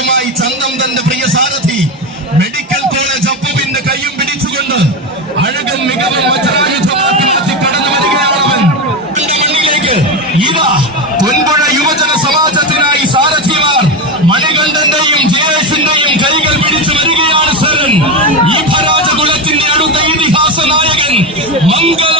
ഭാഗമായി ചന്തം തന്റെ പ്രിയ സാരഥി. മെഡിക്കൽ കോളേജ് അപ്പുവിന്റെ കൈയും പിടിച്ചുകൊണ്ട് അഴകും മികവും വജ്രായുധമാക്കി മാറ്റി കടന്നു വരികയാണ് മണ്ണിലേക്ക് ഇവ പൊൻപുഴ യുവജന സമാജത്തിനായി സാരഥിമാർ മണികണ്ഠന്റെയും ജയേഷിന്റെയും കൈകൾ പിടിച്ചു വരികയാണ് സരൻ ഈ ഭരാജകുലത്തിന്റെ അടുത്ത ഇതിഹാസ നായകൻ മംഗള